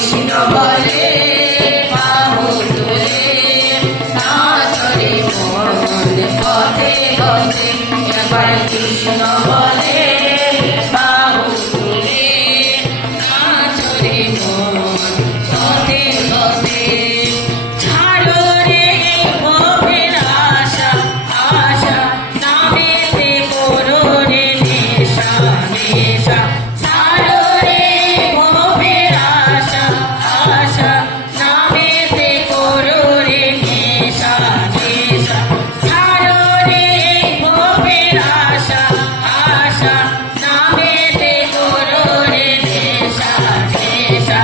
কৃষ্ণ বলে বাহু তুলে নাচরে মন পথে পথে একবার কৃষ্ণ বলে বাহু তুলে নাচরে মন পথে পথে ছাড়ো রে ভবের আশা আশা নামেতে করো রে নেশা নেশা ছাড়ো রে ভবের আশা আশা নামেতে করো রে নেশা নেশা ছাড়ো রে ভবের আশা আশা নামেতে করো রে নেশা নেশা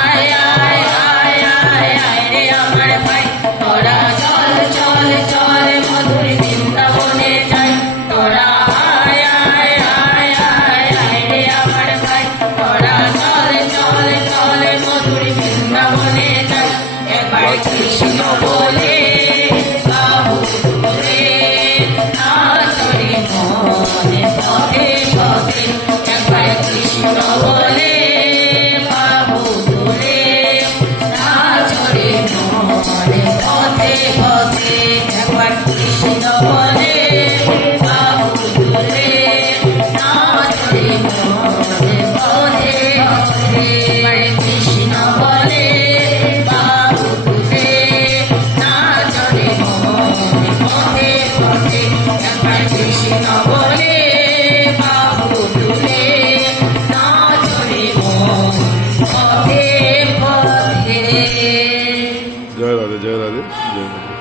আয় আয় আয় আয় আয় রে আমার ভাই তোরা চল চল চল মধুর বৃন্দাবনে যাই তোরা আয় আয় আয় আয় আয় রে আমার ভাই তোরা চল চল চল মধুর বৃন্দাবনে যাই একবার কৃষ্ণ বলে বাহু তুলে নাচরে মনে পথে পথে একবার কৃষ্ণ বলে বাহু তুলে নাচরে মনে পথে পথে একবার কৃষ্ণ বলে বাহু তুলে নাচরে মনে পথে পথে একবার কৃষ্ণ বলে বাহু তুলে নাচরে মনে পথে পথে একবার কৃষ্ণ বলে বাহু তুলে নাচরে মন পথে পথে। জয় রাধে জয় রাধে জয় রাধে।